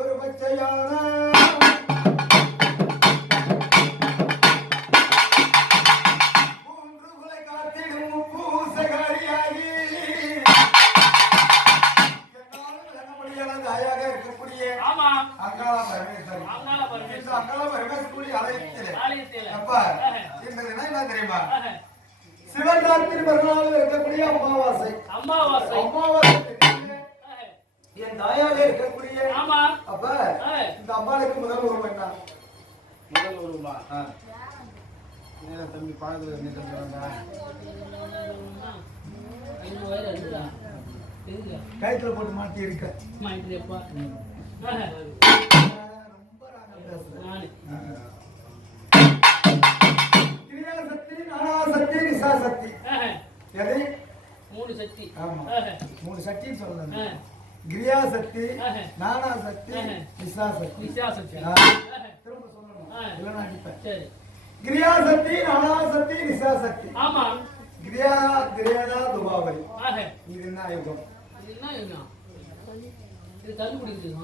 ஒரு பச்சையான மூன்று குலை காத்திடும் பூசகாரியாகி தாயாக இருக்கக்கூடிய அங்காள பரமேஸ்வரி அங்காள பரமேஸ்வரி ஆலயத்திலே அப்பா இந்த தினம் என்ன தெரியுமா சிவன் ராத்திரி மறுநாள் இருக்கக்கூடிய அமாவாசை என் தாயாக இருக்கக்கூடிய அப்ப இந்த அம்மாளுக்கு முதல் உருவம் என்ன முதல் உருவமா தம்பி பாக்குறது கயிற்றுல போட்டு மாட்டி இருக்க கிரியாசக்தி நானாசக்தி நிசாசக்தி எதை மூணு சக்தி ஆமா மூணு சக்தின்னு சொல்லலாம் கிரியாசக்தி நானாசக்தி நிசாசக்தி திரும்ப சொல்லணும் இல்லைன்னா அடிப்பேன் கிரியாசக்தி நானாசக்தி நிசாசக்தி ஆமா கிரியாதா துபாவரி இது என்ன யுகம் இது தள்ளு பிடிக்குது